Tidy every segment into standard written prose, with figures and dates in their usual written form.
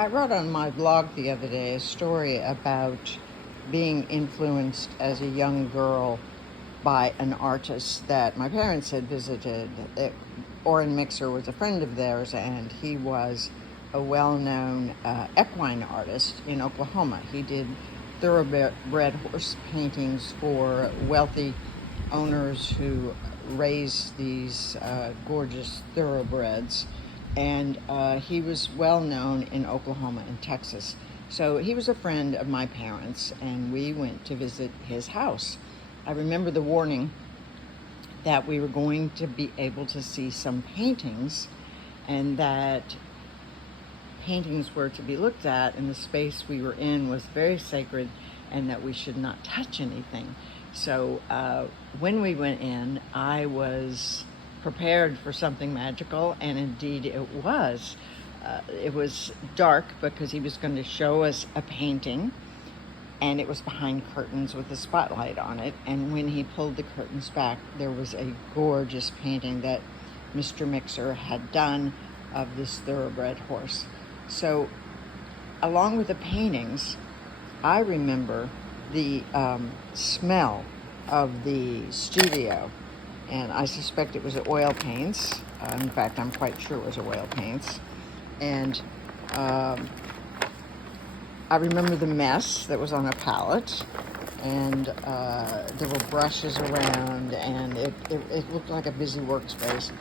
I wrote on my blog the other day a story about being influenced as a young girl by an artist that my parents had visited. Orrin Mixer was a friend of theirs, and he was a well-known equine artist in Oklahoma. He did thoroughbred horse paintings for wealthy owners who raised these gorgeous thoroughbreds, and he was well known in Oklahoma and Texas. So he was a friend of my parents, and we went to visit his house. I remember the warning that we were going to be able to see some paintings, and that paintings were to be looked at, and the space we were in was very sacred, and that we should not touch anything. So when we went in, I was prepared for something magical, and indeed it was. It was dark because he was going to show us a painting, and it was behind curtains with a spotlight on it. And when he pulled the curtains back, there was a gorgeous painting that Mr. Mixer had done of this thoroughbred horse. So along with the paintings, I remember the smell of the studio, and I suspect it was oil paints. In fact, I'm quite sure it was oil paints. And I remember the mess that was on a pallet, and there were brushes around, and it looked like a busy workspace,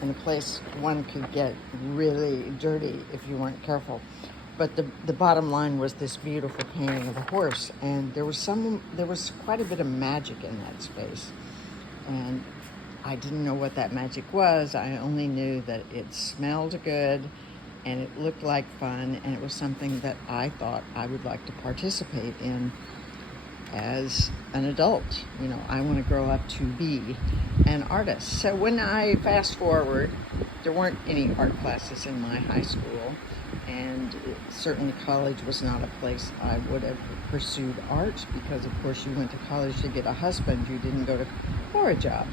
and a place one could get really dirty if you weren't careful. But the bottom line was this beautiful painting of a horse, and there was quite a bit of magic in that space, and I didn't know what that magic was. I only knew that it smelled good, and it looked like fun, and it was something that I thought I would like to participate in as an adult. You know, I want to grow up to be an artist. So when I fast forward, there weren't any art classes in my high school, and certainly college was not a place I would have pursued art, because of course you went to college to get a husband. You didn't go to for a job.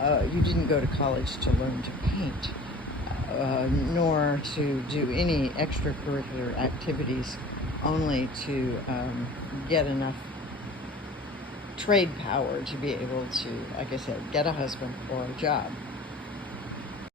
You didn't go to college to learn to paint, nor to do any extracurricular activities, only to get enough trade power to be able to, like I said, get a husband or a job.